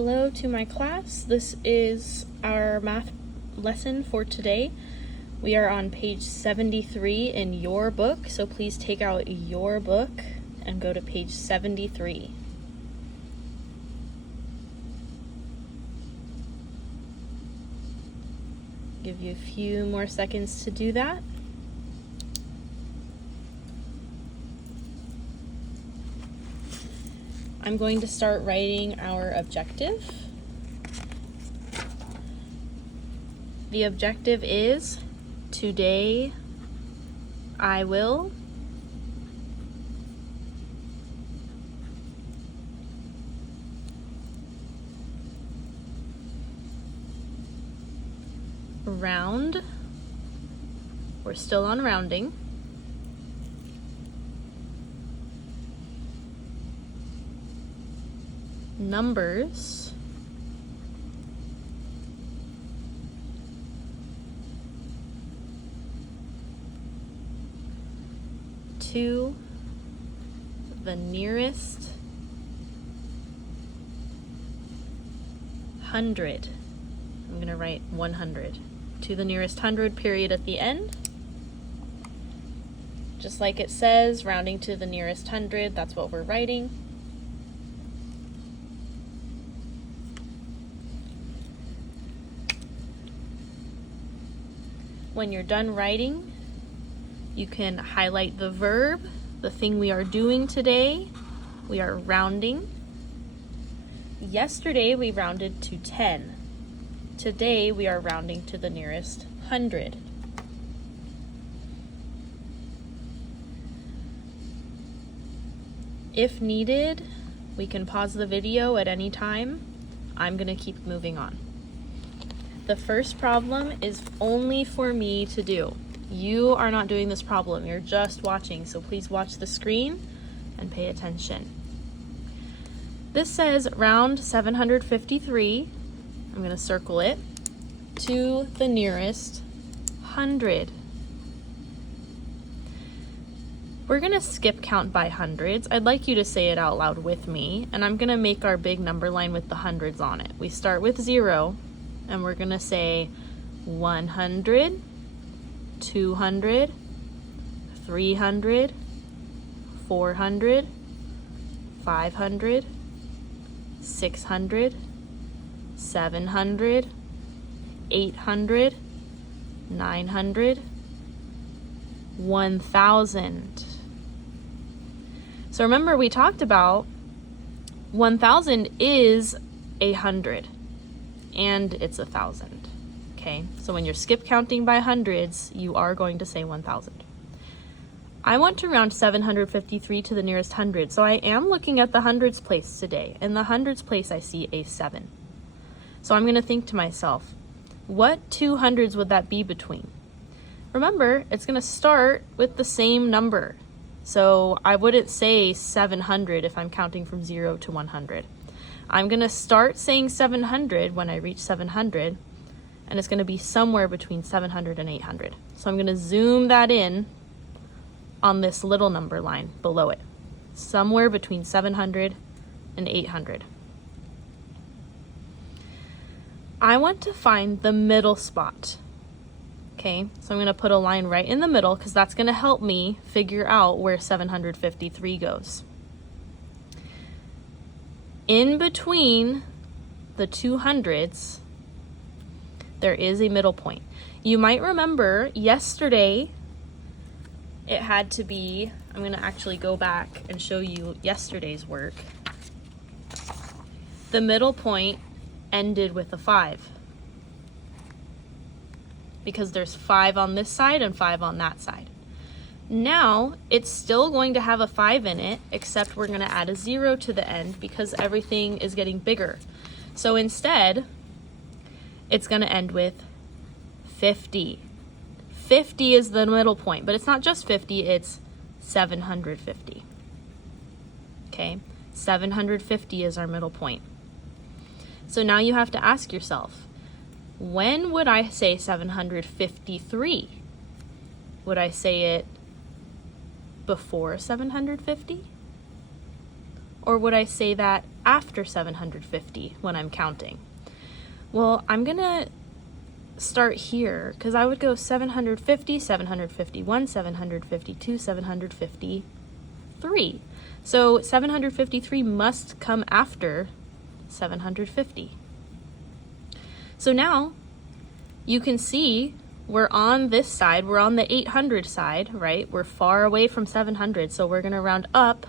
Hello to my class. This is our math lesson for today. We are on page 73 in your book, so please take out your book and go to page 73. Give you a few more seconds to do that. I'm going to start writing our objective. The objective is, today I will round. We're still on rounding. Numbers to the nearest 100. I'm going to write 100. To the nearest 100 period at the end. Just like it says, rounding to the nearest 100, that's what we're writing. When you're done writing, you can highlight the verb, the thing we are doing today. We are rounding. Yesterday we rounded to 10. Today we are rounding to the nearest 100. If needed, we can pause the video at any time. I'm going to keep moving on. The first problem is only for me to do. You are not doing this problem, you're just watching, so please watch the screen and pay attention. This says round 753, I'm going to circle it, to the nearest 100. We're going to skip count by hundreds. I'd like you to say it out loud with me, and I'm going to make our big number line with the hundreds on it. We start with 0. And we're going to say 100, 200, 300, 400, 500, 600, 700, 800, 900, 1,000. So remember, we talked about 1,000 is 100. And it's 1,000, okay? So when you're skip counting by hundreds, you are going to say 1,000. I want to round 753 to the nearest 100, so I am looking at the hundreds place today. In the hundreds place, I see a 7. So I'm going to think to myself, what two hundreds would that be between? Remember, it's going to start with the same number. So I wouldn't say 700 if I'm counting from 0 to 100. I'm going to start saying 700 when I reach 700, and it's going to be somewhere between 700 and 800. So I'm going to zoom that in on this little number line below it, somewhere between 700 and 800. I want to find the middle spot. Okay, so I'm going to put a line right in the middle because that's going to help me figure out where 753 goes. In between the two hundreds, there is a middle point. You might remember yesterday it had to be, I'm going to actually go back and show you yesterday's work. The middle point ended with a 5 because there's 5 on this side and 5 on that side. Now, it's still going to have a 5 in it, except we're going to add a 0 to the end because everything is getting bigger. So instead, it's going to end with 50. 50 is the middle point, but it's not just 50, it's 750. Okay, 750 is our middle point. So now you have to ask yourself, when would I say 753? Would I say it before 750? or would I say that after 750 when I'm counting? Well, I'm gonna start here because I would go 750, 751, 752, 753. So 753 must come after 750. So now you can see we're on this side, we're on the 800 side, right? We're far away from 700, so we're gonna round up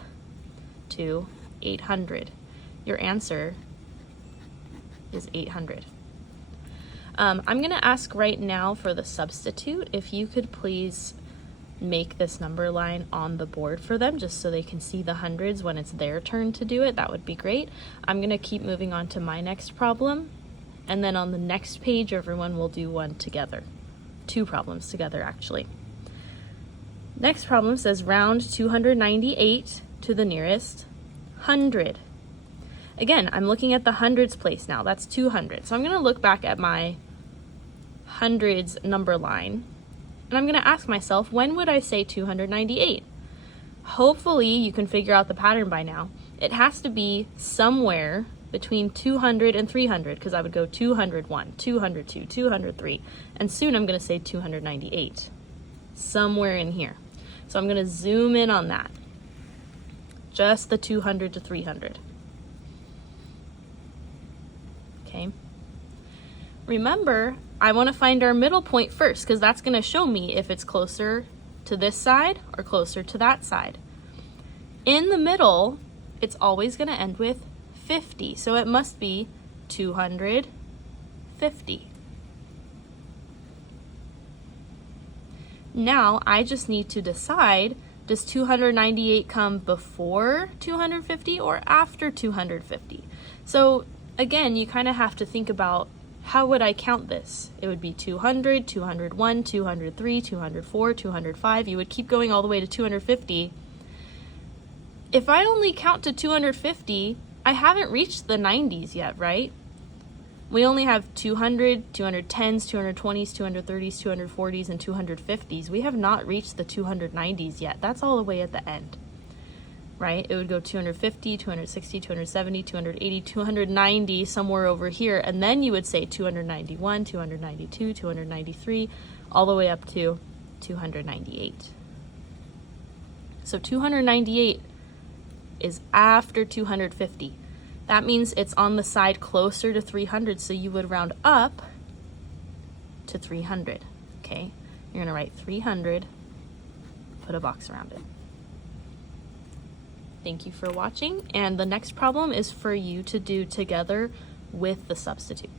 to 800. Your answer is 800. I'm gonna ask right now for the substitute, if you could please make this number line on the board for them just so they can see the hundreds when it's their turn to do it. That would be great. I'm gonna keep moving on to my next problem, and then on the next page everyone will do one together. 2 problems together actually. Next problem says round 298 to the nearest 100. Again, I'm looking at the hundreds place now. That's 200. So I'm gonna look back at my hundreds number line, and I'm gonna ask myself, when would I say 298? Hopefully you can figure out the pattern by now. It has to be somewhere between 200 and 300, because I would go 201, 202, 203, and soon I'm gonna say 298. Somewhere in here. So I'm gonna zoom in on that. Just the 200 to 300. Okay. Remember, I want to find our middle point first because that's going to show me if it's closer to this side or closer to that side. In the middle, it's always going to end with 50, so it must be 250. Now, I just need to decide, does 298 come before 250 or after 250? So again, you kind of have to think about, how would I count this? It would be 200, 201, 203, 204, 205. You would keep going all the way to 250. If I only count to 250, I haven't reached the 90s yet, right? We only have 200, 210s, 220s, 230s, 240s, and 250s. We have not reached the 290s yet. That's all the way at the end, right? It would go 250, 260, 270, 280, 290, somewhere over here, and then you would say 291, 292, 293, all the way up to 298. So 298 is after 250. That means it's on the side closer to 300, so you would round up to 300, okay? You're gonna write 300, put a box around it. Thank you for watching, and the next problem is for you to do together with the substitute.